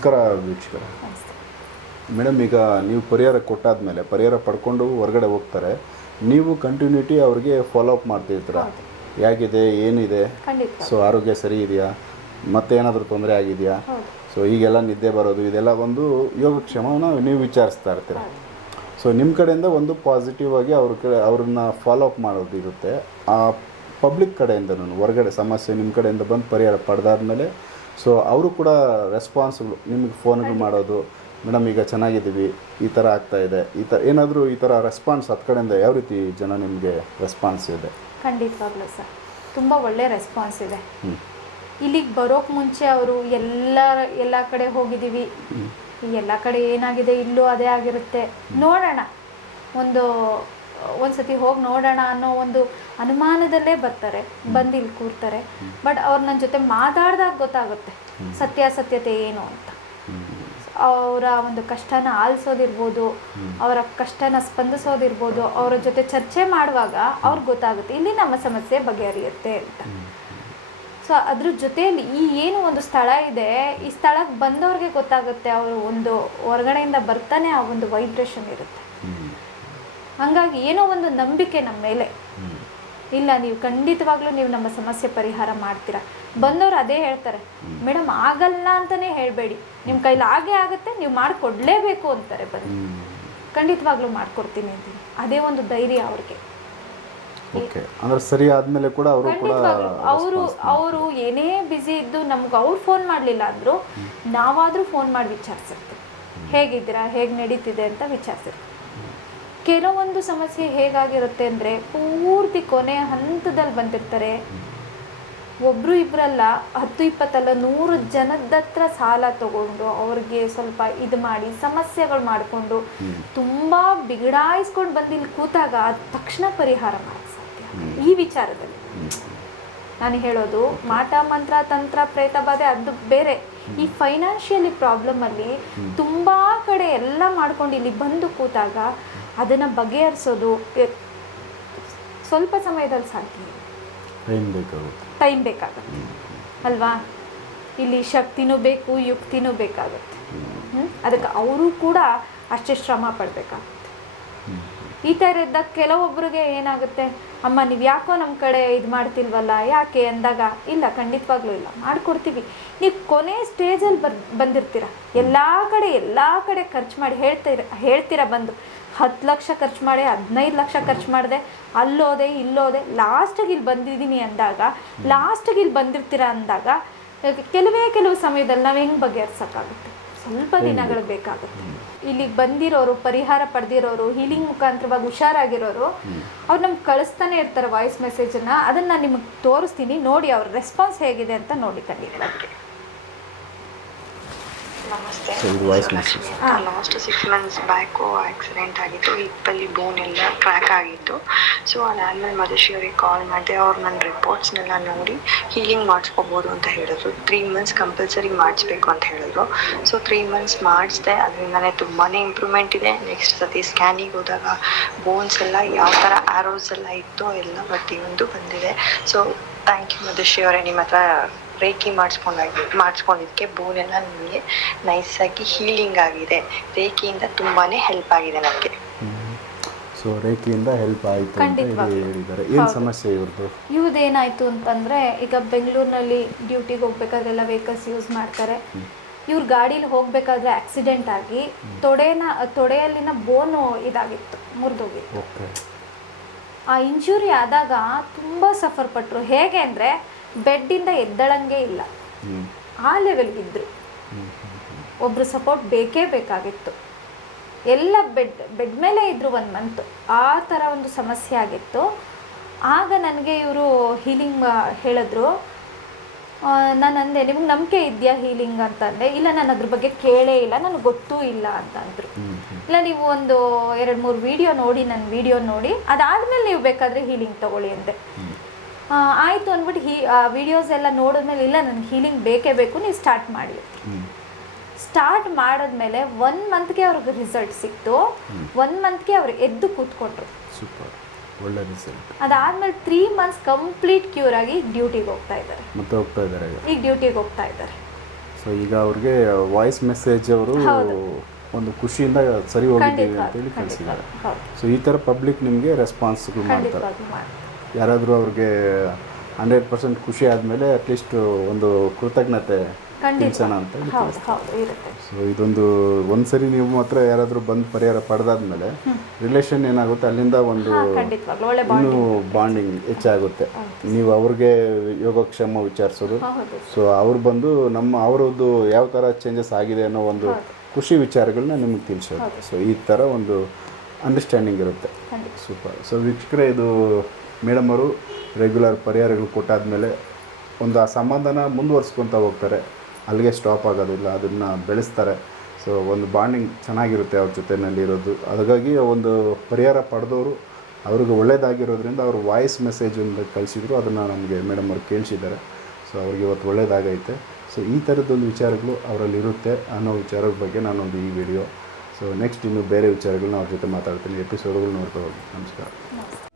ನಮಸ್ಕಾರ ವೀಕ್ಷಕರ. ಮೇಡಮ್ ಈಗ ನೀವು ಪರಿಹಾರ ಕೊಟ್ಟಾದ್ಮೇಲೆ ಪರಿಹಾರ ಪಡ್ಕೊಂಡು ಹೊರಗಡೆ ಹೋಗ್ತಾರೆ. ನೀವು ಕಂಟಿನ್ಯೂಟಿ ಅವ್ರಿಗೆ ಫಾಲೋ ಅಪ್ ಮಾಡ್ತಿರ್ತೀರ ಹೇಗಿದೆ ಏನಿದೆ? ಸೊ ಆರೋಗ್ಯ ಸರಿ ಇದೆಯಾ? ಮತ್ತೆ ಏನಾದರೂ ತೊಂದರೆ ಆಗಿದೆಯಾ? ಸೊ ಈಗೆಲ್ಲ ನಿದ್ದೆ ಬರೋದು ಇದೆಲ್ಲ ಒಂದು ಯೋಗಕ್ಷೇಮವನ್ನು ನೀವು ವಿಚಾರಿಸ್ತಾ ಇರ್ತೀರ? ಸೊ ನಿಮ್ಮ ಕಡೆಯಿಂದ ಒಂದು ಪಾಸಿಟಿವ್ ಆಗಿ ಅವ್ರ ಕಡೆ ಅವ್ರನ್ನ ಫಾಲೋ ಅಪ್ ಮಾಡೋದು ಇರುತ್ತೆ. ಆ ಪಬ್ಲಿಕ್ ನಾನು ಹೊರಗಡೆ ಸಮಸ್ಯೆ ನಿಮ್ಮ ಕಡೆಯಿಂದ ಬಂದು ಪರಿಹಾರ ಪಡೆದಾದ್ಮೇಲೆ ಸೊ ಅವರು ಕೂಡ ರೆಸ್ಪಾನ್ಸ್ಗಳು ನಿಮಗೆ ಫೋನ್ಗಳು ಮಾಡೋದು ಮೇಡಮ್ ಈಗ ಚೆನ್ನಾಗಿದ್ದೀವಿ. ಈ ಥರ ಆಗ್ತಾ ಇದೆ. ಈ ಥರ ಏನಾದರೂ ಈ ಥರ ರೆಸ್ಪಾನ್ಸ್ ಹತ್ತು ಕಡೆಯಿಂದ ಯಾವ ರೀತಿ ಜನ ನಿಮಗೆ ರೆಸ್ಪಾನ್ಸ್ ಇದೆ? ಖಂಡಿತವಾಗ್ಲೂ ಸರ್. ತುಂಬ ಒಳ್ಳೆ ರೆಸ್ಪಾನ್ಸ್ ಇದೆ. ಹ್ಞೂ ಇಲ್ಲಿಗೆ ಬರೋಕೆ ಮುಂಚೆ ಅವರು ಎಲ್ಲ ಎಲ್ಲ ಕಡೆ ಹೋಗಿದ್ದೀವಿ. ಎಲ್ಲ ಕಡೆ ಏನಾಗಿದೆ ಇಲ್ಲೂ ಅದೇ ಆಗಿರುತ್ತೆ. ನೋಡೋಣ. ಒಂದು ಒಂದ್ಸತಿ ಹೋಗಿ ನೋಡೋಣ ಅನ್ನೋ ಒಂದು ಅನುಮಾನದಲ್ಲೇ ಬರ್ತಾರೆ ಬಂದು ಇಲ್ಲಿ ಕೂರ್ತಾರೆ. ಬಟ್ ಅವ್ರು ನನ್ನ ಜೊತೆ ಮಾತಾಡ್ದಾಗ ಗೊತ್ತಾಗುತ್ತೆ ಸತ್ಯಾಸತ್ಯತೆ ಏನು ಅಂತ. ಅವರ ಒಂದು ಕಷ್ಟನ ಆಲಿಸೋದಿರ್ಬೋದು ಅವರ ಕಷ್ಟನ ಸ್ಪಂದಿಸೋದಿರ್ಬೋದು ಅವರ ಜೊತೆ ಚರ್ಚೆ ಮಾಡುವಾಗ ಅವ್ರಿಗೆ ಗೊತ್ತಾಗುತ್ತೆ ಇಲ್ಲಿ ನಮ್ಮ ಸಮಸ್ಯೆ ಬಗೆಹರಿಯುತ್ತೆ ಅಂತ. ಸೊ ಅದ್ರ ಜೊತೆಯಲ್ಲಿ ಈ ಏನು ಒಂದು ಸ್ಥಳ ಇದೆ ಈ ಸ್ಥಳಕ್ಕೆ ಬಂದವ್ರಿಗೆ ಗೊತ್ತಾಗುತ್ತೆ ಅವರು ಒಂದು ಹೊರಗಡೆಯಿಂದ ಬರ್ತಾನೆ ಆ ಒಂದು ವೈಬ್ರೇಷನ್ ಇರುತ್ತೆ. ಹಂಗಾಗಿ ಏನೋ ಒಂದು ನಂಬಿಕೆ ನಮ್ಮ ಮೇಲೆ. ಇಲ್ಲ ನೀವು ಖಂಡಿತವಾಗ್ಲೂ ನೀವು ನಮ್ಮ ಸಮಸ್ಯೆ ಪರಿಹಾರ ಮಾಡ್ತೀರಾ? ಬಂದವರು ಅದೇ ಹೇಳ್ತಾರೆ. ಮೇಡಮ್ ಆಗಲ್ಲ ಅಂತಾನೆ ಹೇಳಬೇಡಿ. ನಿಮ್ಮ ಕೈಲಿ ಆಗೇ ಆಗುತ್ತೆ ನೀವು ಮಾಡಿಕೊಡ್ಲೇಬೇಕು ಅಂತಾರೆ ಬಂದು. ಖಂಡಿತವಾಗ್ಲೂ ಮಾಡ್ಕೊಡ್ತೀನಿ ಅಂತ ಅದೇ ಒಂದು ಧೈರ್ಯ ಅವ್ರಿಗೆ. ಅಂದರೆ ಸರಿ ಆದಮೇಲೆ ಕೂಡ ಅವರು ಕೂಡ ಅವರು ಅವರು ಏನೇ ಬ್ಯುಸಿ ಇದ್ದು ನಮ್ಗೆ ಅವ್ರು ಫೋನ್ ಮಾಡಲಿಲ್ಲ ಅಂದ್ರೂ ನಾವಾದರೂ ಫೋನ್ ಮಾಡಿ ವಿಚಾರಿಸಿರ್ತೀವಿ. ಹೇಗಿದ್ದೀರಾ ಹೇಗೆ ನಡೀತಿದೆ ಅಂತ ವಿಚಾರಿಸಿರ್ತೀವಿ. ಕೆಲವೊಂದು ಸಮಸ್ಯೆ ಹೇಗಾಗಿರುತ್ತೆ ಅಂದರೆ ಪೂರ್ತಿ ಕೊನೆಯ ಹಂತದಲ್ಲಿ ಬಂದಿರ್ತಾರೆ. ಒಬ್ಬರು ಇಬ್ಬರಲ್ಲ ಹತ್ತು ಇಪ್ಪತ್ತಲ್ಲ ನೂರು ಜನದ ಹತ್ರ ಸಾಲ ತಗೊಂಡು ಅವ್ರಿಗೆ ಸ್ವಲ್ಪ ಇದು ಮಾಡಿ ಸಮಸ್ಯೆಗಳು ಮಾಡಿಕೊಂಡು ತುಂಬ ಬಿಗಡಾಯಿಸ್ಕೊಂಡು ಬಂದಿಲ್ಲಿ ಕೂತಾಗ ಅದ್ ತಕ್ಷಣ ಪರಿಹಾರ ಮಾಡೋಕ್ಕೆ ಸಾಧ್ಯ. ಈ ವಿಚಾರದಲ್ಲಿ ನಾನು ಹೇಳೋದು ಮಾಟ ಮಂತ್ರ ತಂತ್ರ ಪ್ರೇತ ಬಾಧೆ ಅದು ಬೇರೆ. ಈ ಫೈನಾನ್ಷಿಯಲಿ ಪ್ರಾಬ್ಲಮಲ್ಲಿ ತುಂಬ ಕಡೆ ಎಲ್ಲ ಮಾಡ್ಕೊಂಡು ಇಲ್ಲಿ ಬಂದು ಕೂತಾಗ ಅದನ್ನು ಬಗೆಹರಿಸೋದು ಸ್ವಲ್ಪ ಸಮಯದಲ್ಲಿ ಸಾಧ್ಯ. ಟೈಮ್ ಬೇಕಾಗುತ್ತೆ. ಟೈಮ್ ಬೇಕಾಗುತ್ತೆ. ಅಲ್ವಾ? ಇಲ್ಲಿ ಶಕ್ತಿನೂ ಬೇಕು ಯುಕ್ತಿನೂ ಬೇಕಾಗುತ್ತೆ? ಅದಕ್ಕೆ ಅವರು ಕೂಡ ಅಷ್ಟೇ ಶ್ರಮ ಪಡಬೇಕಾಗುತ್ತೆ. ಈ ಥರ ಇದ್ದಾಗ ಕೆಲವೊಬ್ಬರಿಗೆ ಏನಾಗುತ್ತೆ? ಅಮ್ಮ ನೀವು ಯಾಕೋ ನಮ್ಮ ಕಡೆ ಇದು ಮಾಡ್ತಿಲ್ವಲ್ಲ? ಯಾಕೆ ಅಂದಾಗ ಇಲ್ಲ ಖಂಡಿತವಾಗ್ಲೂ ಇಲ್ಲ. ಮಾಡಿಕೊಡ್ತೀವಿ. ನೀವು ಕೊನೆ ಸ್ಟೇಜಲ್ಲಿ ಬರ್ ಬಂದಿರ್ತೀರ. ಎಲ್ಲ ಕಡೆ ಎಲ್ಲ ಕಡೆ ಖರ್ಚು ಮಾಡಿ ಹೇಳ್ತೀರ ಹೇಳ್ತೀರ ಬಂದು. ಹತ್ತು ಲಕ್ಷ ಖರ್ಚು ಮಾಡಿ ಹದಿನೈದು ಲಕ್ಷ ಖರ್ಚು ಮಾಡಿದೆ ಅಲ್ಲೋದೆ ಇಲ್ಲೋದೆ ಲಾಸ್ಟಿಗೆ ಇಲ್ಲಿ ಬಂದಿದ್ದೀನಿ ಅಂದಾಗ ಲಾಸ್ಟಿಗೆ ಇಲ್ಲಿ ಬಂದಿರ್ತೀರ ಅಂದಾಗ ಕೆಲವೇ ಕೆಲವು ಸಮಯದಲ್ಲಿ ನಾವು ಹೆಂಗೆ ಬಗೆಹರಿಸೋಕ್ಕಾಗುತ್ತೆ? ಸ್ವಲ್ಪ ದಿನಗಳು ಬೇಕಾಗುತ್ತೆ. ಇಲ್ಲಿಗೆ ಬಂದಿರೋರು ಪರಿಹಾರ ಪಡೆದಿರೋರು ಹೀಲಿಂಗ್ ಮುಖಾಂತರವಾಗಿ ಹುಷಾರಾಗಿರೋರು ಅವ್ರು ನಮ್ಗೆ ಕಳಿಸ್ತಾನೆ ಇರ್ತಾರೆ ವಾಯ್ಸ್ ಮೆಸೇಜನ್ನು ಅದನ್ನು ನಾನು ನಿಮಗೆ ತೋರಿಸ್ತೀನಿ. ನೋಡಿ ಅವ್ರ ರೆಸ್ಪಾನ್ಸ್ ಹೇಗಿದೆ ಅಂತ ನೋಡಿ ಖಂಡಿತವಾಗಿ ನಮಸ್ತೆ. Message. Last six months back accident ಆಗಿತ್ತು. ಹಿಪ್ಪಲ್ಲಿ ಬೋನ್ ಎಲ್ಲ ಕ್ರ್ಯಾಕ್ ಆಗಿತ್ತು. ಸೊ ಅದಾದ್ಮೇಲೆ ಮಧುಶ್ರೀ ಅವ್ರಿಗೆ ಕಾಲ್ ಮಾಡಿದೆ. ಅವ್ರು ನನ್ನ ರಿಪೋರ್ಟ್ಸ್ನೆಲ್ಲ ನೋಡಿ ಹೀಲಿಂಗ್ ಮಾಡಿಸ್ಕೋಬೋದು ಅಂತ ಹೇಳಿದ್ರು. ತ್ರೀ ಮಂತ್ಸ್ ಕಂಪಲ್ಸರಿ ಮಾಡಿಸ್ಬೇಕು ಅಂತ ಹೇಳಿದ್ರು. ಸೊ ತ್ರೀ ಮಂತ್ಸ್ ಮಾಡಿಸ್ದೆ. ಅದರಿಂದನೇ ತುಂಬಾ ಇಂಪ್ರೂವ್ಮೆಂಟ್ ಇದೆ. ನೆಕ್ಸ್ಟ್ ಸತಿ ಸ್ಕ್ಯಾನಿಗೆ ಹೋದಾಗ ಬೋನ್ಸ್ ಎಲ್ಲ ಯಾವ ಥರ ಆರೋಸ್ ಎಲ್ಲ ಇತ್ತೋ ಎಲ್ಲ ಪ್ರತಿಯೊಂದು ಬಂದಿದೆ. ಸೊ ಥ್ಯಾಂಕ್ ಯು ಮಧುಶ್ರೀ ಅವರೇ. ನಿಮ್ಮ ಹತ್ರ ರೇಖಿ ಮಾಡಿಸ್ಕೊಂಡಾಗಿ ಮಾಡಿಸ್ಕೊಂಡಿದ್ದಕ್ಕೆ ಬೋನ್ ಎಲ್ಲ ನೈಸ್ ನೈಸಾಗಿ ಹೀಲಿಂಗ್ ಆಗಿದೆ. ರೇಖಿಯಿಂದ ತುಂಬಾನೇ ಹೆಲ್ಪ್ ಆಗಿದೆ ನನಗೆ ಸೊ ರೇಖೆಯಿಂದ ಹೆಲ್ಪ್ ಆಯಿತು ಅಂತ ಹೇಳಿದ್ದಾರೆ. ಏನು ಸಮಸ್ಯೆ ಇವ್ರದ್ದು ಇವ್ರದ್ದೇನಾಯಿತು ಅಂತಂದರೆ ಈಗ ಬೆಂಗಳೂರಿನಲ್ಲಿ ಡ್ಯೂಟಿಗೆ ಹೋಗ್ಬೇಕಾದ್ರೆಲ್ಲ ವೆಹಿಕಲ್ಸ್ ಯೂಸ್ ಮಾಡ್ತಾರೆ. ಇವ್ರ ಗಾಡೀಲಿ ಹೋಗಬೇಕಾದ್ರೆ ಆಕ್ಸಿಡೆಂಟ್ ಆಗಿ ತೊಡೆನ ತೊಡೆಯಲ್ಲಿನ ಬೋನು ಇದಾಗಿತ್ತು ಮುರಿದೋಗಿತ್ತು. ಇಂಜುರಿ ಆದಾಗ ತುಂಬ ಸಫರ್ ಪಟ್ಟರು ಹೇಗೆ ಅಂದರೆ ಬೆಡ್ಡಿಂದ ಎದ್ದಳಂಗೆ ಇಲ್ಲ. ಆ ಆ ಲೆವೆಲ್ಗಿದ್ರು ಒಬ್ಬರು ಸಪೋರ್ಟ್ ಬೇಕೇ ಬೇಕಾಗಿತ್ತು. ಎಲ್ಲ ಬೆಡ್ ಬೆಡ್ ಮೇಲೆ ಇದ್ರು ಒಂದು ಮಂತ್ ಆ ಥರ ಒಂದು ಸಮಸ್ಯೆ ಆಗಿತ್ತು. ಆಗ ನನಗೆ ಇವರು ಹೀಲಿಂಗ್ ಹೇಳಿದ್ರು. ನಾನು ಅಂದೆ ನಿಮ್ಗೆ ನಂಬಿಕೆ ಇದೆಯಾ ಹೀಲಿಂಗ್ ಅಂತಂದೆ ಇಲ್ಲ ನಾನು ಅದ್ರ ಬಗ್ಗೆ ಕೇಳೇ ಇಲ್ಲ ನನಗೆ ಗೊತ್ತೂ ಇಲ್ಲ ಅಂತಂದರು ಇಲ್ಲ ನೀವು ಒಂದು ಎರಡು ಮೂರು ವಿಡಿಯೋ ನೋಡಿ ನನ್ನ ವಿಡಿಯೋ ನೋಡಿ ಅದಾದಮೇಲೆ ನೀವು ಬೇಕಾದರೆ ಹೀಲಿಂಗ್ ತೊಗೊಳ್ಳಿ ಅಂದೆ. ಆಯಿತು ಅಂದ್ಬಿಟ್ಟು ಹೀ ವಿಡಿಯೋಸ್ ಎಲ್ಲ ನೋಡಿದ್ಮೇಲೆ ಇಲ್ಲ ನನಗೆ ಹೀಲಿಂಗ್ ಬೇಕೇ ಬೇಕು ನೀವು ಸ್ಟಾರ್ಟ್ ಮಾಡಿ. ಸ್ಟಾರ್ಟ್ ಮಾಡಿದ್ಮೇಲೆ ಒನ್ ಮಂತ್ಗೆ ಅವ್ರಿಗೆ ರಿಸಲ್ಟ್ ಸಿಕ್ತು. ಒನ್ ಮಂತ್ಗೆ ಅವ್ರು ಎದ್ದು ಕೂತ್ಕೊಂಡ್ರು. ಸೂಪರ್. ಒಳ್ಳೆ ರಿಸಲ್ಟ್ ಅದಾದ್ಮೇಲೆ ತ್ರೀ ಮಂತ್ಸ್ ಕಂಪ್ಲೀಟ್ ಕ್ಯೂರ್ ಆಗಿ ಡ್ಯೂಟಿಗೆ ಹೋಗ್ತಾ ಇದ್ದಾರೆ. ಮತ್ತೆ ಹೋಗ್ತಾ ಇದ್ದಾರೆ ಈಗ? ಈಗ ಡ್ಯೂಟಿಗೆ ಹೋಗ್ತಾ ಇದ್ದಾರೆ. ಸೊ ಈಗ ಅವ್ರಿಗೆ ವಾಯ್ಸ್ ಮೆಸೇಜ್ ಅವರು ಹೌದು. ಒಂದು ಖುಷಿಯಿಂದ ಸರಿ ಹೋಗಿದ್ದೀವಿ ಅಂತ ಅಂತೇಳಿ ಕಳಿಸಿದ್ದಾರೆ. ಹೌದು. ಸೊ ಈ ಥರ ಪಬ್ಲಿಕ್ ನಿಮಗೆ ರೆಸ್ಪಾನ್ಸ್ಗಳು ಮಾಡ್ತಾರೆ. ಖಂಡಿತವಾಗ್ಲೂ ಮಾಡ್ತಾರೆ. ಯಾರಾದರೂ ಅವ್ರಿಗೆ ಹಂಡ್ರೆಡ್ ಪರ್ಸೆಂಟ್ ಖುಷಿ ಆದಮೇಲೆ ಅಟ್ಲೀಸ್ಟ್ ಒಂದು ಕೃತಜ್ಞತೆ ತಿಳಿಸೋಣ ಅಂತ ಸೊ ಇದೊಂದು ಒಂದ್ಸರಿ ನೀವು ಮಾತ್ರ ಯಾರಾದರೂ ಬಂದು ಪರಿಹಾರ ಪಡೆದಾದ್ಮೇಲೆ ರಿಲೇಷನ್ ಏನಾಗುತ್ತೆ? ಅಲ್ಲಿಂದ ಒಂದು ಇನ್ನೂ ಬಾಂಡಿಂಗ್ ಹೆಚ್ಚಾಗುತ್ತೆ. ನೀವು ಅವ್ರಿಗೆ ಯೋಗಕ್ಷೇಮ ವಿಚಾರಿಸೋದು. ಸೊ ಅವ್ರು ಬಂದು ನಮ್ಮ ಅವರದ್ದು ಯಾವ ಥರ ಚೇಂಜಸ್ ಆಗಿದೆ ಅನ್ನೋ ಒಂದು ಖುಷಿ ವಿಚಾರಗಳನ್ನ ನಿಮಗೆ ತಿಳಿಸೋದು. ಸೊ ಈ ಥರ ಒಂದು ಅಂಡರ್ಸ್ಟ್ಯಾಂಡಿಂಗ್ ಇರುತ್ತೆ. ಸೂಪರ್ ಸೊ ವೀಕ್ಷಕರೇ ಇದು ಮೇಡಮ್ ಅವರು ರೆಗ್ಯುಲರ್ ಪರಿಹಾರಗಳು ಕೊಟ್ಟಾದ್ಮೇಲೆ ಒಂದು ಆ ಸಂಬಂಧನ ಮುಂದುವರ್ಸ್ಕೊತ ಹೋಗ್ತಾರೆ. ಅಲ್ಲಿಗೆ ಸ್ಟಾಪ್ ಆಗೋದಿಲ್ಲ, ಅದನ್ನು ಬೆಳೆಸ್ತಾರೆ. ಸೊ ಒಂದು ಬಾಂಡಿಂಗ್ ಚೆನ್ನಾಗಿರುತ್ತೆ ಅವ್ರ ಜೊತೆಯಲ್ಲಿರೋದು ಹಾಗಾಗಿ ಒಂದು ಪರಿಹಾರ ಪಡೆದವರು ಅವ್ರಿಗೆ ಒಳ್ಳೇದಾಗಿರೋದ್ರಿಂದ ಅವರು ವಾಯ್ಸ್ ಮೆಸೇಜ್ ಒಂದು ಕಳಿಸಿದ್ರು, ಅದನ್ನು ನಮಗೆ ಮೇಡಮ್ ಅವ್ರು ಕೇಳಿಸಿದ್ದಾರೆ. ಸೊ ಅವ್ರಿಗೆ ಇವತ್ತು ಒಳ್ಳೇದಾಗೈತೆ. ಸೊ ಈ ಥರದ್ದೊಂದು ವಿಚಾರಗಳು ಅವರಲ್ಲಿ ಇರುತ್ತೆ ಅನ್ನೋ ವಿಚಾರದ ಬಗ್ಗೆ ನಾನೊಂದು ಈ ವಿಡಿಯೋ ಸೊ ನೆಕ್ಸ್ಟ್ ಇನ್ನು ಬೇರೆ ವಿಚಾರಗಳನ್ನ ಅವ್ರ ಜೊತೆ ಮಾತಾಡ್ತೀನಿ. ಎಪಿಸೋಡ್ಗಳು ನೋಡ್ತಾ ಹೋಗಿ. ನಮಸ್ಕಾರ.